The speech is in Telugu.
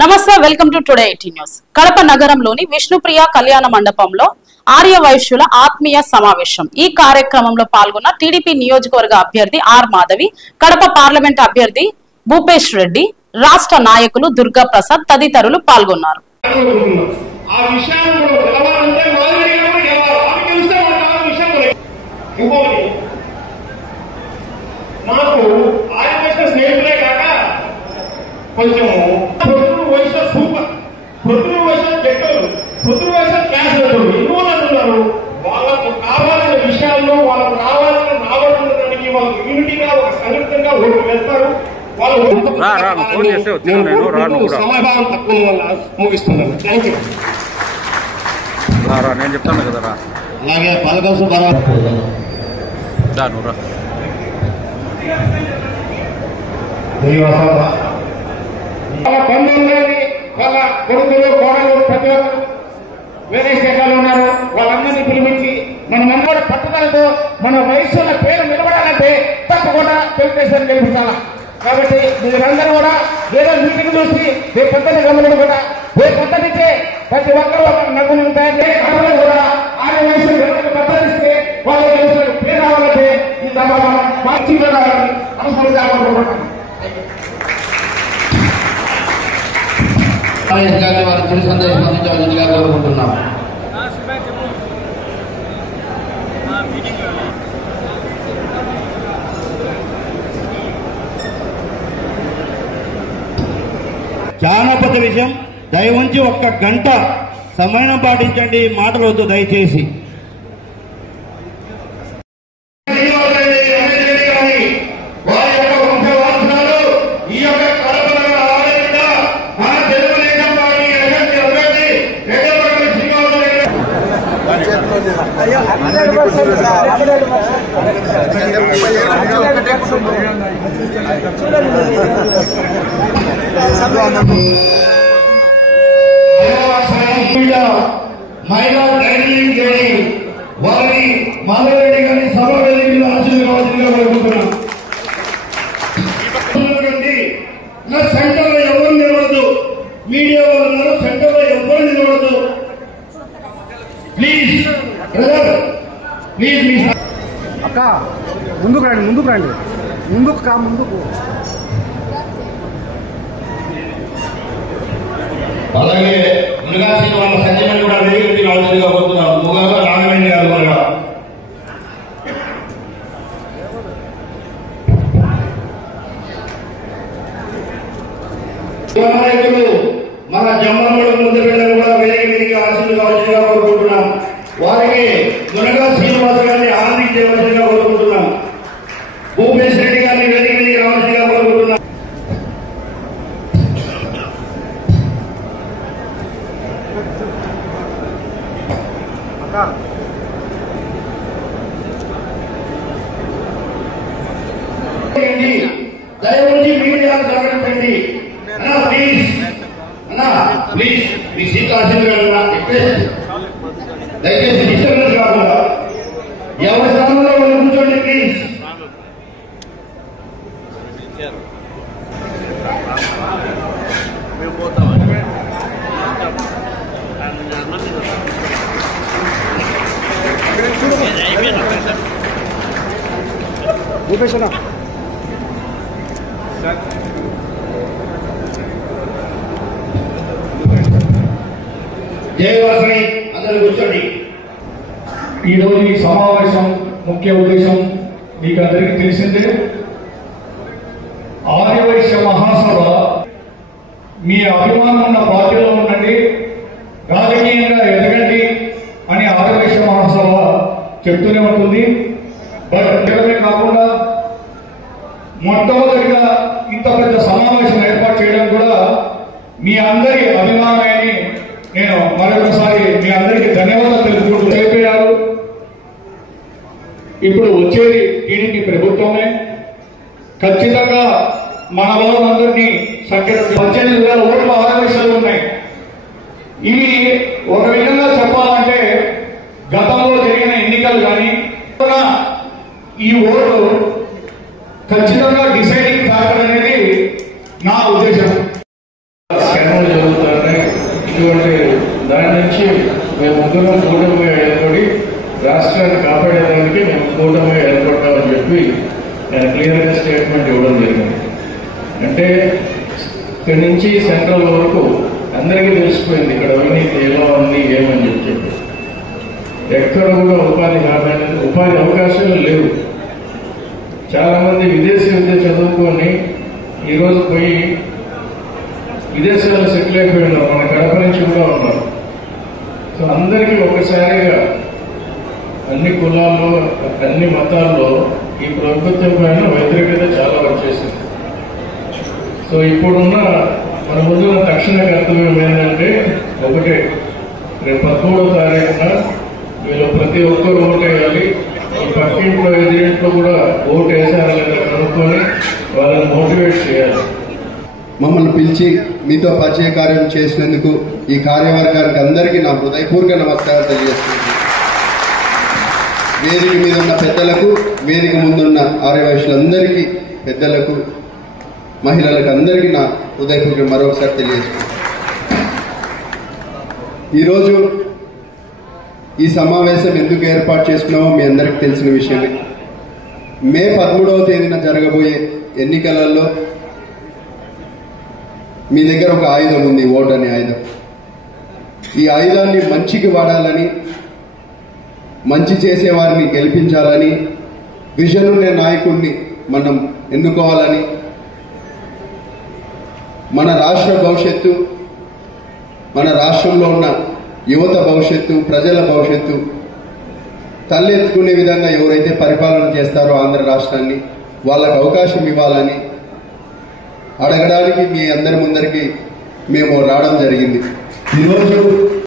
నమస్తే, welcome to today 18 news. Kadapa నగరంలోని విష్ణుప్రియ కళ్యాణ మండపంలో ఆర్య వైశ్యుల ఆత్మీయ సమావేశం. ఈ కార్యక్రమంలో పాల్గొన్న టీడీపీ నియోజకవర్గ అభ్యర్థి ఆర్ మాధవి, కడప పార్లమెంట్ అభ్యర్థి భూపేష్ రెడ్డి, రాష్ట్ర నాయకులు దుర్గా ప్రసాద్ తదితరులు పాల్గొన్నారు. కొంచెం పొద్దున వయసు సూపర్, పొద్దున వయసు జట్టలు, పొద్దున వయసు క్లాసులు ఎన్నో అంటున్నారు. వాళ్ళకు కావాల్సిన విషయాల్లో వాళ్ళకు రావాలని రావాలనడానికి వాళ్ళకు యూనిటీగా ఒక సంఘటనగా ఓటు వేస్తారు. వాళ్ళు సమయభావం తక్కువ వల్ల ముగిస్తున్నాను. Thank you. నేను చెప్తాను కదా. అలాగే పాలకల్సు వాళ్ళ బంధువులని, వాళ్ళ కొడుకులు, కోడలు, ప్రతి ఒక్కరు వేరే స్టేటాలు ఉన్నారు. వాళ్ళందరినీ పిలిపించి మనమందరూ పట్టుదలతో మన వయసుల పేరు నిలబడాలంటే తప్పకుండా తెలుగుదేశం గెలిపించాలా. కాబట్టి మీరందరూ కూడా ఏదో మీటింగ్ చూసి రేపు పొద్దున్న గమనించి కూడా రేపు పొద్దునిచ్చే ప్రతి ఒక్కరు ఒక నవ్వులు ఉంటాయి కూడా ఆరు వయసు పద్ధతిస్తే వాళ్ళ వయసులకు పేరు రావాలంటే ఈ మార్చిలో రావాలని మనస్ఫూర్తిగా కోరుకుంటున్నాను. వారి తొలి సందేశం అందించవలసిందిగా కోరుకుంటున్నాం. జానపద విషయం దయ ఉంచి ఒక్క గంట సమయం పాటించండి. మాటలు వద్దు దయచేసి. మహిళా ట్రైనింగ్ చేసి వారిని మాధవరెడ్డి గారిని సభావేదికలో ఆశీర్వాదంగా కోరుకుంటున్నాం. సెంటర్ లో ఎవరు నిలవద్దు, మీడియా వాళ్ళు సెంటర్ లో ఎవరు నిలవద్దు. ప్లీజ్ ప్లీజ్ అక్క ముందుకు రండి, ముందుకు రండి, ముందుకు కా ముందుకు. అలాగే మునగాసిన వాళ్ళ సంజయ్ కూడా వేదికకి రావాల్సిందిగా కోరుతున్నాం. మునగా రాఘవేంద్ర గారు కూడా నాయకులు మన జమ్మల ముందు కూడా వేదికకి ఆశీర్వాదాలుగా కోరుకుంటున్నాం. వారికి మునగా శ్రీనివాస గారిని ఆనందించవలసిందిగా కోరుకుంటున్నాం. భూపేష్ రెడ్డి గారిని వేదికకి రావాల్సిందిగా కోరుకుంటున్నాం. దయవుంచి మీడియాను సహకరించండి అన్నా, ప్లీజ్ అన్నా, ప్లీజ్ మీ సీట్ ఆశీర్వాదం దయచేసి డిస్టర్బెన్స్ కాకుండా ఎవరి స్థానంలో వాళ్ళు కూర్చోండి ప్లీజ్. జయవాసని అందరూ కూర్చోండి. ఈరోజు ఈ సమావేశం ముఖ్య ఉద్దేశం మీకు అందరికీ తెలిసిందే. ఆర్యవైశ్య మహాసభ మీ అభిమానం ఉన్న పార్టీలో ఉండండి, రాజకీయంగా ఎదగండి అని ఆర్యవైశ్య మహాసభ చెప్తూనే ఉంటుంది. బట్ ఎదగడమే కాకుండా మొట్టమొదటిగా ఇంత పెద్ద సమావేశం ఏర్పాటు చేయడం కూడా మీ అందరి అభిమానమని నేను మరొకసారి మీ అందరికీ ధన్యవాదాలు తెలుపుకుంటూ అయిపోయారు. ఇప్పుడు వచ్చేది టీడీపీ ప్రభుత్వమే. ఖచ్చితంగా మన వాళ్ళందరినీ సంఖ్య 18,000 ఓట్ల ఆర్యవైశ్యాలు ఉన్నాయి. ఇవి ఒక విధంగా చెప్పాలంటే గతంలో జరిగిన ఎన్నికలు కానీ ఈ ఓటు ఖచ్చితంగా డిసైడింగ్ ఫ్యాక్టర్ అనేది నా ఉద్దేశం. ఇవ్వడం జరిగింది. అంటే ఇక్కడి నుంచి సెంట్రల్ వరకు అందరికీ తెలిసిపోయింది ఇక్కడ అవినీతి ఎలా ఉంది ఏమని చెప్పి. ఎక్కడ కూడా ఉపాధి అవకాశాలు లేవు. చాలా మంది విదేశీ విద్య చదువుకొని ఈరోజు పోయి విదేశాల్లో సెటిల్ అయిపోయి ఉన్నారు. మన కడప నుంచి కూడా ఉన్నారు. సో అందరికీ ఒకసారిగా అన్ని కులాల్లో అన్ని మతాల్లో ఈ ప్రభుత్వం పైన వ్యతిరేకత చాలా వచ్చేసింది. సో ఇప్పుడున్న మన ముందున్న తక్షణ కర్తవ్యం ఏంటంటే ఒకటే, రేపు 13వ తారీఖున వీళ్ళు ప్రతి ఒక్కరు ఓటు వేయాలి. ఈ పక్కింట్లో ఎదురింట్లో కూడా ఓటు వేసారా కనుక్కొని వాళ్ళని మోటివేట్ చేయాలి. మమ్మల్ని పిలిచి మీతో పరిచయ కార్యం చేసినందుకు ఈ కార్యవర్గానికి అందరికీ నా హృదయపూర్వక నమస్కారం తెలియజేస్తున్నాను. వేదిక మీద ఉన్న పెద్దలకు, వేదిక ముందున్న ఆర్యవైశ్యులందరికీ, పెద్దలకు, మహిళలకు అందరికీ నా హృదయపూర్వక మరొకసారి తెలియజేస్తున్నాను. ఈరోజు ఈ సమావేశం ఎందుకు ఏర్పాటు చేసుకున్నామో మీ అందరికీ తెలిసిన విషయమే. మే 13వ తేదీన జరగబోయే ఎన్నికలలో మీ దగ్గర ఒక ఆయుధం ఉంది, ఓటు అనే ఆయుధం. ఈ ఆయుధాన్ని మంచికి వాడాలని, మంచి చేసేవారిని గెలిపించాలని, విజన్ ఉండే నాయకుడిని మనం ఎన్నుకోవాలని, మన రాష్ట్ర భవిష్యత్తు, మన రాష్ట్రంలో ఉన్న యువత భవిష్యత్తు, ప్రజల భవిష్యత్తు తలెత్తుకునే విధంగా ఎవరైతే పరిపాలన చేస్తారో ఆంధ్ర రాష్ట్రాన్ని, వాళ్ళకు అవకాశం ఇవ్వాలని అడగడానికి మీ అందరి ముందరికి మేము రావడం జరిగింది. ఈరోజు